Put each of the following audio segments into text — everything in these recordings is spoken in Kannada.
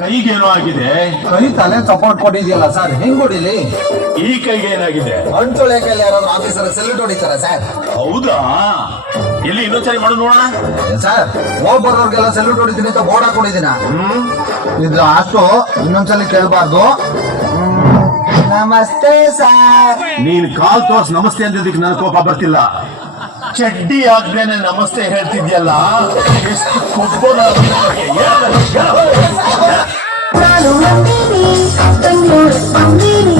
ಕೈಗೇನೋ ಆಗಿದೆ. ಕೈ ತಲೆ ಸಪೋರ್ಟ್ ಕೊಟ್ಟಿದ್ಯಲ್ಲ ಸರ್, ಹೆಂಗ್ ಹೊಡಿಲಿ? ಈ ಕೈಗೆ ಏನಾಗಿದೆ? ಅಂಟೊಳೆ ಕೈಲಿ ಯಾರಾದ್ರೂ ಆಫೀಸರ್ ಸೆಲ್ಯೂಟ್ ಹೊಡಿತಾರ ಸರ್? ಹೌದಾ? ಇಲ್ಲಿ ಇನ್ನೊಂದ್ಸರಿ ಮಾಡು ನೋಡೋಣ. ಸರ್, ಹೋಗ್ ಬರೋರ್ಗೆಲ್ಲ ಸೆಲ್ಯೂಟ್ ಹೊಡಿತೀನಿ ಅಂತ ಬೋರ್ಡ್ ಹಾಕೊಂಡಿದ್ದೀನ. ಇದು ಅಷ್ಟು ಇನ್ನೊಂದ್ಸಲಿ ಕೇಳಬಾರ್ದು. ನಮಸ್ತೆ ಸರ್. ನೀನ್ ಕಾಲ್ ತೋರ್ಸ್ ನಮಸ್ತೆ ಅಂದಿದ್ದಕ್ಕೆ ನನ್ನ ಕೋಪ ಬರ್ತಿಲ್ಲ. ಚಡ್ಡಿ ಆಗ್ದೇನೆ ನಮಸ್ತೆ ಹೇಳ್ತಿದ್ಯಲ್ಲ, ಎಷ್ಟು ಕೊಬ್ಬರ. ನಾನು ನಂದಿನಿ, ಬೆಂಗಳೂರು ನಂದಿನಿ,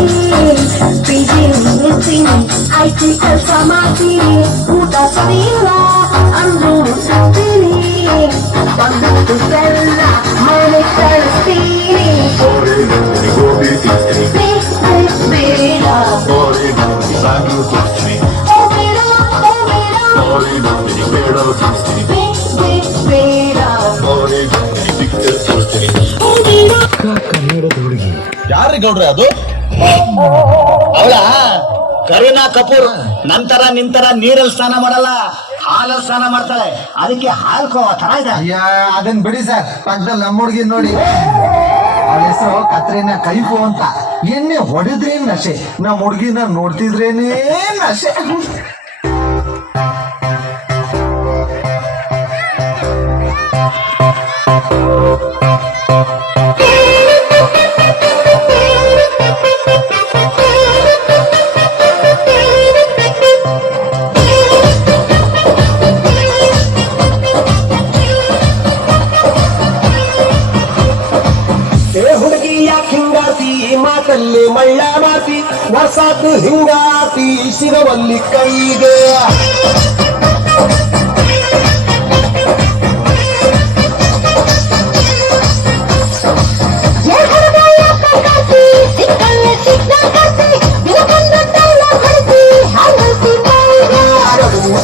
ಪ್ರೀತಿ ನಿಲ್ತೀನಿ, ಐಟಿ ಕೆಲಸ ಮಾಡ್ತೀನಿ, ಊಟ ಸರಿಯಿಲ್ಲ ಅಂದ್ರೂ ಸಾಕ್ತೀನಿ, ಬಂದದ್ದು ಬೆಲ್ಲ ಮನೆ ಕಳಿಸ್ತೀನಿ, ಬೇಡ ಓ ಬೇಡ ಓ ಬೇಡ ಕನ್ನಡದ ಹುಡುಗಿ ಯಾರಿ ಗೌಡ್ರೆ ಅದು? ಅವಳ ಕರೀನಾ ಕಪೂರ್. ನಂತರ ನಿಂತರ ನೀರಲ್ಲಿ ಸ್ನಾನ ಮಾಡಲ್ಲ, ಹಾಲಲ್ಲಿ ಸ್ನಾನ ಮಾಡ್ತಾಳೆ. ಅದಕ್ಕೆ ಹಾಲು ಕೋವ ತರ ಇದೆ. ಅಯ್ಯ, ಅದನ್ ಬಿಡಿ ಸರ್. ಪಕ್ಕದಲ್ಲಿ ನಮ್ಮ ಹುಡುಗಿ ನೋಡಿ, ಅವಳ ಹೆಸರು ಕತ್ರಿನಾ ಕೈಫು ಅಂತ. ಎಣ್ಣೆ ಹೊಡೆದ್ರೆ ನಶೆ, ನಮ್ಮ ಹುಡುಗಿನ ನೋಡ್ತಿದ್ರೇನೇ ನಶೆ. ಹುಡುಗಿ ಯಾಕೆ ಹಿಂಗಾತಿ, ಮಾತಲ್ಲಿ ಮಳ್ಳ ಮಾತಿ, ವರ್ಷಾತು ಹಿಂಗಾತಿ ಸಿಗವಲ್ಲಿ ಕೈಗೆ.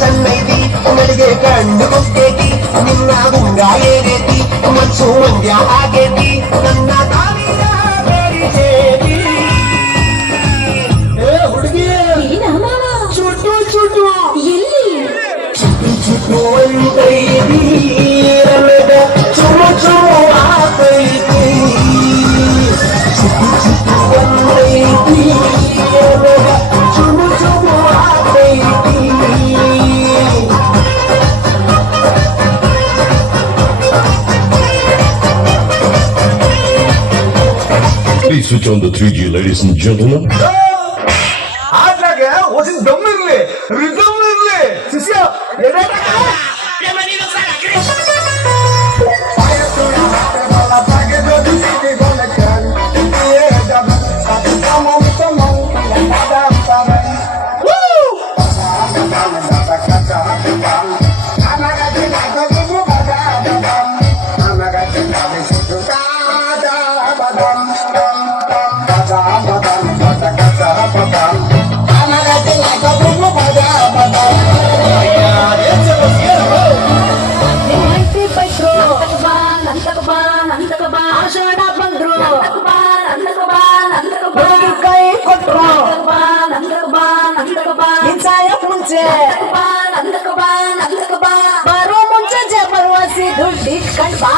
ಸಣ್ಣೈತಿ ನಡಿಗೆ ಕಣ್ಣು ಕೊಕ್ಕೇತಿ, ನಿನ್ನ ಗುಂಗ ಏನೇತಿ, ಮನ್ಸು ಮಂದ್ಯ ಆಗೇತಿ, ನನ್ನ ತಾವಿನ ಬೇರಿಸೇತಿ. ಏ ಹುಡುಗಿ, ಚುಟ್ಟು ಚುಟ್ಟು ಚುಟ್ಟು ಚುಟ್ಟು ಅಂತೈತಿ, ರಮೆದ ಚುಮು ಚುಮು ಆತೈತಿ, ಚುಟ್ಟು ಚುಟ್ಟು ಅಂತೈತಿ, ರಮೆದ ಚುಮು ಚುಮು ಆತೈತಿ. Please switch on the 3G, ladies and gentlemen. ಆದ್ರಾಗ ಹೊಸ ದಮ್ ಇರ್ಲಿ, ರಿದಮ್ ಇರ್ಲಿ, ಶಿಷ್ಯ ಕೈ ಕೊಟ್ರು ಸಾಯಕ್ ಮುಂಚೆ ಬರೋ ಮುಂಚೆ ಜಬರ್ವಾಸಿ ದುಡ್ಡು ಇಟ್ಕೊಂಡ್ ಬಾ.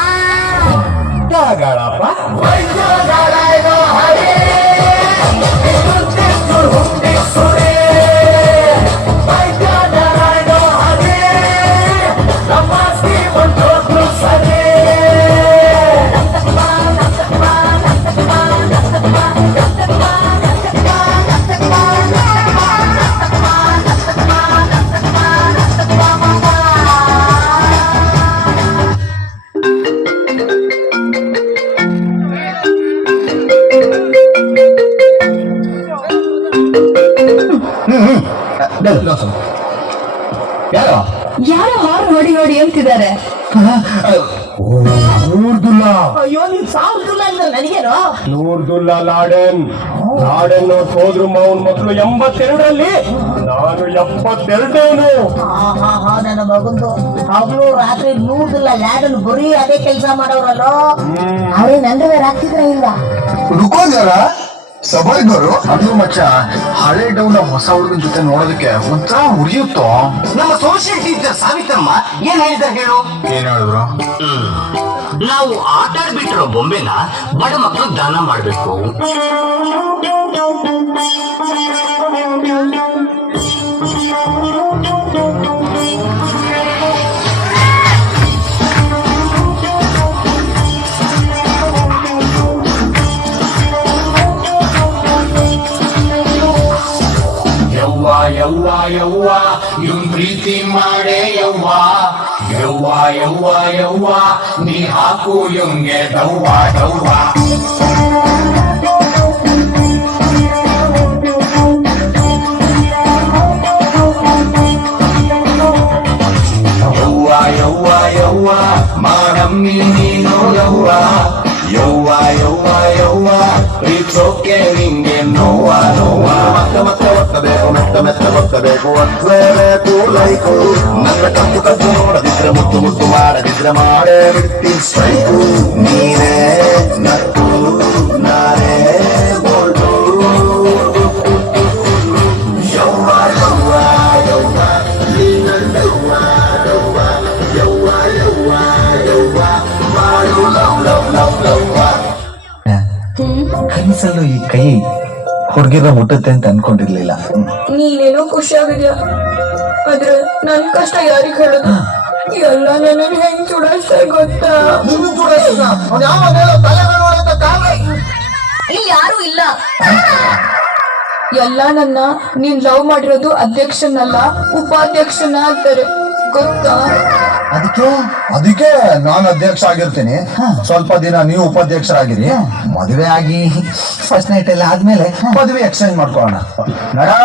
ಯಾರೋ ಯಾರೋ ಹಾರ್ನ್ ಹೊಡಿ ಹೊಡಿ ಅಂತಿದ್ದಾರೆ. ನೂರ್ದುಲ್ಲಾ, ಅಯ್ಯೋ, ನೀನ್ ಸಾವಿರದುಲ್ಲ ಅಂದ್ರೆ ನನಗೇನೋ? ನೂರ್ದುಲ್ಲಾ ಲಾಡೆನ್ ಹೋದ್ರು ಮಾವನ್ ಮಕ್ಕಳು 82ರಲ್ಲಿ, ನಾನು 72. ನನ್ನ ಮಗಂದು ಹಗಲು ರಾತ್ರಿ ನೂರ್ದಿಲ್ಲ ಲ್ಯಾಡನ್ ಬರೀ ಅದೇ ಕೆಲಸ ಮಾಡೋರಲ್ಲೋ. ಅವ್ರೇ ನಂದವೇ ಆಗ್ತಿದ್ರ ಇಲ್ಲ. ರುಕೋ ಜರ, ಸಬಾಯ್ಗರು ಅದು ಮಚ್ಚ ಹಳೆ ಡೌನ್ ಹೊಸ ಹುಡುಗನ ಜೊತೆ ನೋಡೋದಕ್ಕೆ ಒಂಥರ ಉರಿಯುತ್ತೋ. ನಮ್ಮ ಸೋಷಿಯಲ್ ಟೀಚರ್ ಸಾವಿತ್ರಮ್ಮ ಏನ್ ಹೇಳಿದಾರೆ ಹೇಳು? ಏನ್ ಹೇಳಿದ್ರು? ನಾವು ಆಟ ಆಡ್ಬಿಟ್ಟಿರೋ ಬೊಂಬೆನ ಬಡ ಮಕ್ಕಳು ದಾನ ಮಾಡ್ಬೇಕು. ಯವ್ವ ಯವ್ವ ಯವ್ವ ಇವ್ನ್ ಪ್ರೀತಿ ಮಾಡೇ ಯವ್ವ ಯವ್ವ ಯವ್ವ ಯವ್ವ ನೀ ಹಾಕು ಇವ್ನ್ಗೆ ದವ್ವ ದವ್ವ. ಯವ್ವ ಯವ್ವ ಯವ್ವ ಮಾಡಮ್ಮಿ ನೀನು ಯವ್ವ ಯವ್ವ ಯವ್ವ ಯವ್ವ ಪ್ರೀತ್ಸೋಕೆ ನಿಂಗೆ ನೋವ ನೋವ. ಮತ್ತೆ ಮತ್ತೆ ಒತ್ತಬೇಕು, ಮೆತ್ತ ಮೆತ್ತ ಒತ್ತಬೇಕು, ಒತ್ತಲೇಬೇಕು ಲೈಕು. ನನ್ನ ಕಪ್ಪು ಕದ್ದು ನೋಡದಿದ್ರೆ, ಮುತ್ತು ಮುತ್ತು ಮಾಡದಿದ್ರೆ ಮಾಡೇ ಬಿಡ್ತೀನಿ ಸ್ಟ್ರೈಕು. ನೀನೇ ನತ್ತು ನಾನೇ ಗೋಲ್ಡು. ಯವ್ವ ಯವ್ವ ಯವ್ವ ನೀನಲ್ಲವ್ವ ಯವ್ವ ಯವ್ವ ಯವ್ವ ಯವ್ವ ಮಾಡು ಲವ್ ಲವ್ ಲವ್ ಲವ್ವ. ಕನಸಲ್ಲೂ ಈ ಕೈ ಹುಡುಗಿರ ಮುಟ್ಟುತ್ತೆ ಅಂತ ಅನ್ಕೊಂಡಿರ್ಲಿಲ್ಲ. ನೀನೇನೋ ಖುಷಿಯಾಗಿದ್ಯಾ, ಆದ್ರೆ ನನ್ ಕಷ್ಟ ಯಾರಿಗ್ ಹೇಳೋದು? ಎಲ್ಲ ನನ್ನ ಹೆಂಗ್ ಚುಡಾಯಿಸ್ತಾರೆ ಗೊತ್ತಾ? ಇಲ್ಲಿ ಯಾರು ಇಲ್ಲ. ಎಲ್ಲ ನನ್ನ ನೀನ್ ಲವ್ ಮಾಡಿರೋದು ಅಧ್ಯಕ್ಷನಲ್ಲ ಉಪಾಧ್ಯಕ್ಷನ ಅಂತಾರೆ ಗೊತ್ತಾ? ಅದಕ್ಕೆ ನಾನು ಅಧ್ಯಕ್ಷ ಆಗಿರ್ತೀನಿ, ಸ್ವಲ್ಪ ದಿನ ನೀವು ಉಪಾಧ್ಯಕ್ಷರಾಗಿರಿ. ಮದುವೆ ಆಗಿ ಫಸ್ಟ್ ನೈಟ್ ಎಲ್ಲ ಆದ್ಮೇಲೆ ಮದುವೆ ಎಕ್ಸ್ಚೇಂಜ್ ಮಾಡ್ಕೊಳ್ಳೋಣ.